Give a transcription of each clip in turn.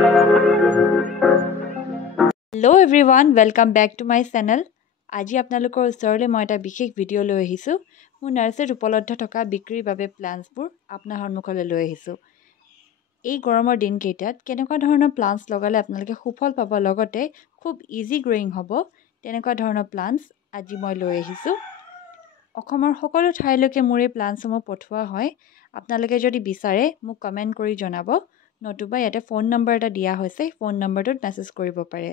Hello everyone, welcome back to my channel. আজি আপোনালোকৰ ওচৰলৈ মই এটা বিশেষ ভিডিঅ' লৈ আহিছোঁ। মোৰ নাৰ্চাৰীত উপলব্ধ থকা বিক্ৰীৰ বাবে প্লান্টছবোৰ আপোনাৰ সন্মুখলৈ লৈ আহিছোঁ। এই গৰমৰ দিনকেইটাত কেনেকুৱা ধৰণৰ প্লান্টছ লগালে আপোনালোকে সুফল পাব লগতে খুব ইজি গ্ৰোয়িং হ'ব তেনেকুৱা ধৰণৰ প্লান্টছ আজি মই লৈ আহিছোঁ। অসমৰ সকলো ঠাইলৈকে মোৰ এই প্লান্টছসমূহ পঠোৱা হয়। আপোনালোকে যদি বিচাৰে মোক কমেণ্ট কৰি জনাব, নতুবা ইয়াতে ফোন নম্বৰ এটা দিয়া হৈছে, ফোন নম্বৰটোত মেছেজ কৰিব পাৰে।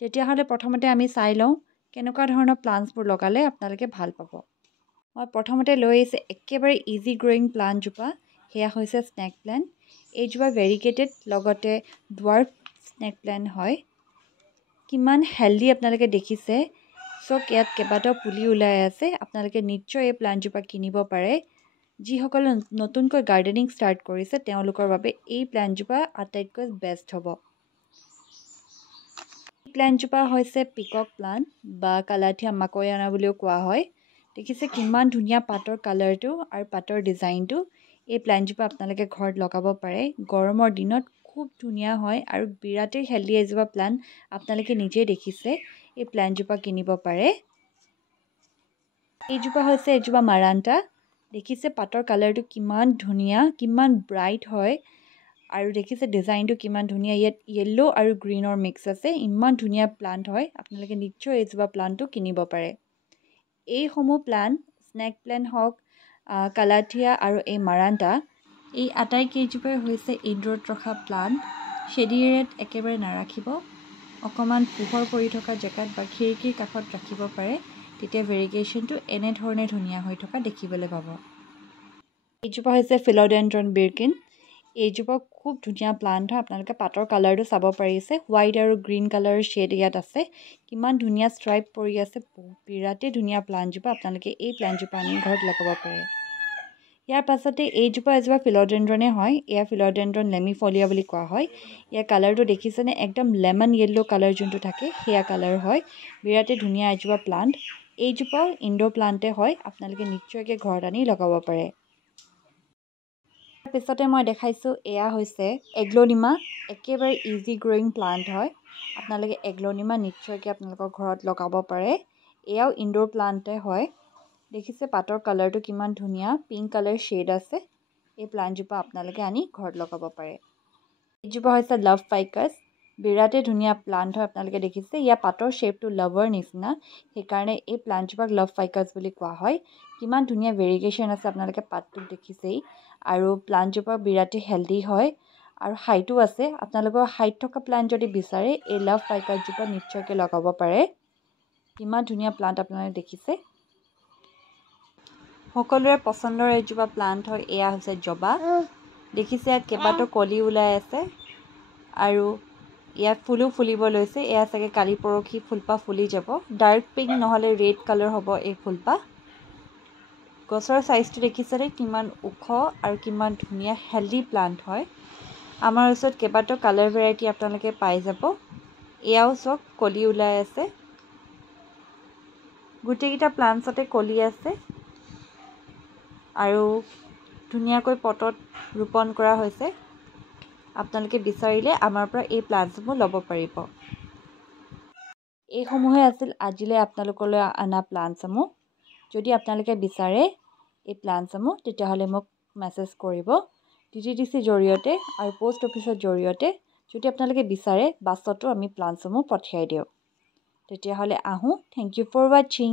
তেতিয়াহ'লে প্ৰথমতে আমি চাই লওঁ কেনেকুৱা ধৰণৰ প্লান্টছবোৰ লগালে আপোনালোকে ভাল পাব। মই প্ৰথমতে লৈ আহিছোঁ একেবাৰে ইজি গ্ৰোয়িং প্লান্টজোপা। সেয়া হৈছে স্নেক প্লেণ্ট। এইজোপা ভেৰিকেটেড লগতে ডুৱাৰ্ফ স্নেক প্লেণ্ট হয়। কিমান হেল্ডি আপোনালোকে দেখিছে। চক ইয়াত কেইবাটাও পুলি ওলাই আছে। আপোনালোকে নিশ্চয় এই প্লান্টজোপা কিনিব পাৰে। যিসকলে নতুনকৈ গাৰ্ডেনিং ষ্টাৰ্ট কৰিছে তেওঁলোকৰ বাবে এই প্লান্টজোপা আটাইতকৈ বেষ্ট হ'ব। প্লান্টজোপা হৈছে পিকক প্লান্ট বা কালাথিয়া মাকৈয়ানা বুলিও কোৱা হয়। দেখিছে কিমান ধুনীয়া পাতৰ কালাৰটো আৰু পাতৰ ডিজাইনটো। এই প্লান্টজোপা আপোনালোকে ঘৰত লগাব পাৰে। গৰমৰ দিনত খুব ধুনীয়া হয় আৰু বিৰাটেই হেল্ডি এজোপা প্লান্ট। আপোনালোকে নিজেই দেখিছে। এই প্লান্টজোপা কিনিব পাৰে। এইজোপা হৈছে এজোপা মাৰান্তা। দেখিছে পাতৰ কালাৰটো কিমান ধুনীয়া, কিমান ব্ৰাইট হয় আৰু দেখিছে ডিজাইনটো কিমান ধুনীয়া। ইয়াত য়েল্লো আৰু গ্ৰীনৰ মিক্স আছে। ইমান ধুনীয়া প্লান্ট হয়। আপোনালোকে নিশ্চয় এইজোপা প্লান্টটো কিনিব পাৰে। এইসমূহ প্লান্ট স্নেক প্লেণ্ট হওক, কালাথিয়া আৰু এই মাৰান্তা, এই আটাইকেইজোপাই হৈছে ইনডোৰত ৰখা প্লান্ট। শ্বেডি এৰিয়াত একেবাৰে নাৰাখিব। অকণমান পোহৰ পৰি থকা জেগাত বা খিৰিকীৰ কাষত ৰাখিব পাৰে। তেতিয়া ভেৰিগেশ্যনটো এনেধৰণে ধুনীয়া হৈ থকা দেখিবলৈ পাব। এইজোপা হৈছে ফিলডেণ্ড্ৰন বিৰ্কিন। এইজোপা খুব ধুনীয়া প্লান্ট হয়। আপোনালোকে পাতৰ কালাৰটো চাব পাৰিছে। হোৱাইট আৰু গ্ৰীণ কালাৰৰ শ্বেড ইয়াত আছে। কিমান ধুনীয়া ষ্ট্ৰাইপ পৰি আছে। বিৰাটেই ধুনীয়া প্লান্টজোপা। আপোনালোকে এই প্লান্টজোপা আনি ঘৰত লগাব পাৰে। ইয়াৰ পাছতে এইজোপা এজোপা ফিলডেণ্ড্ৰনে হয়। এয়া ফিলডেণ্ড্ৰন লেমিফলিয়া বুলি কোৱা হয়। ইয়াৰ কালাৰটো দেখিছেনে? একদম লেমন য়েল্লো কালাৰ যোনটো থাকে সেয়া কালাৰ হয়। বিৰাটেই ধুনীয়া এজোপা প্লান্ট। এইজোপাও ইনডোৰ প্লান্টে হয়। আপোনালোকে নিশ্চয়কৈ ঘৰত আনি লগাব পাৰে। তাৰপিছতে মই দেখাইছোঁ এয়া হৈছে এগ্ল'নিমা। একেবাৰে ইজি গ্ৰোয়িং প্লান্ট হয়। আপোনালোকে এগ্ল'নিমা নিশ্চয়কৈ আপোনালোকৰ ঘৰত লগাব পাৰে। এয়াও ইনডোৰ প্লান্টে হয়। দেখিছে পাতৰ কালাৰটো কিমান ধুনীয়া, পিংক কালাৰ শ্বেড আছে। এই প্লান্টজোপা আপোনালোকে আনি ঘৰত লগাব পাৰে। এইজোপা হৈছে লাভ ফাইকাছ। বিৰাটেই ধুনীয়া প্লান্ট হয়। আপোনালোকে দেখিছে ইয়াৰ পাতৰ শ্বেপটো লাভৰ নিচিনা। সেইকাৰণে এই প্লান্টজোপাক লাভ ফাইকাছ বুলি কোৱা হয়। কিমান ধুনীয়া ভেৰিগেশ্যন আছে আপোনালোকে পাতটোত দেখিছেই। আৰু প্লান্টজোপা বিৰাটেই হেল্ডি হয় আৰু হাইটো আছে। আপোনালোকৰ হাইট থকা প্লান্ট যদি বিচাৰে এই লাভ ফাইকাছজোপা নিশ্চয়কৈ লগাব পাৰে। কিমান ধুনীয়া প্লান্ট আপোনালোকে দেখিছে। সকলোৰে পচন্দৰ এজোপা প্লান্ট হয়। এয়া হৈছে জবা। দেখিছে ইয়াত কেইবাটাও কলি ওলাই আছে আৰু ইয়াত ফুলো ফুলিব লৈছে। এয়া চাগে কালি পৰহি ফুলপাহ ফুলি যাব। ডাৰ্ক পিংক নহ'লে ৰেড কালাৰ হ'ব এই ফুলপাহ। গছৰ চাইজটো দেখিছেনে কিমান ওখ আৰু কিমান ধুনীয়া হেল্ডি প্লান্ট হয়। আমাৰ ওচৰত কেইবাটাও কালাৰ ভেৰাইটি আপোনালোকে পাই যাব। এয়াও চাওক কলি ওলাই আছে। গোটেইকেইটা প্লান্টছতে কলি আছে আৰু ধুনীয়াকৈ পটত ৰোপণ কৰা হৈছে। আপোনালোকে বিচাৰিলে আমাৰ পৰা এই প্লান্টছসমূহ ল'ব পাৰিব। এইসমূহে আছিল আজিলৈ আপোনালোকলৈ অনা প্লান্টছসমূহ। যদি আপোনালোকে বিচাৰে এই প্লান্টছসমূহ তেতিয়াহ'লে মোক মেছেজ কৰিব DTDC জৰিয়তে আৰু পোষ্ট অফিচৰ জৰিয়তে। যদি আপোনালোকে বিচাৰে বাছতো আমি প্লান্টছসমূহ পঠিয়াই দিওঁ। তেতিয়াহ'লে আহোঁ। থেংক ইউ ফৰ ৱাচিং।